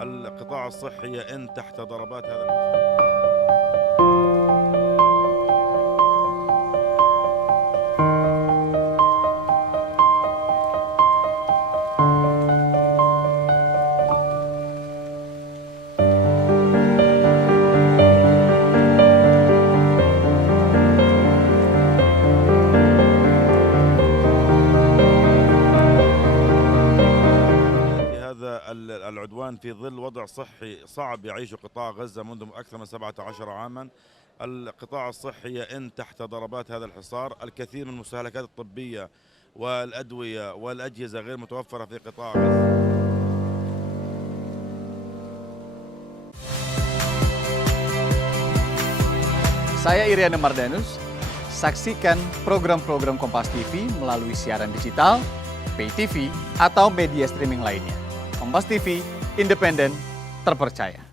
القطاع الصحي يئن تحت ضربات هذا العدوان في ظل وضع صحي صعب يعيشه قطاع غزة منذ أكثر من 17 عاما. القطاع الصحي يئن تحت ضربات هذا الحصار. الكثير من المستهلكات الطبية والأدوية والأجهزة غير متوفرة في قطاع غزة. Saya Iriana Mardanus. Saksikan program-program Kompas TV melalui siaran digital, pay TV, atau media streaming lainnya. Kompas TV, independen, terpercaya.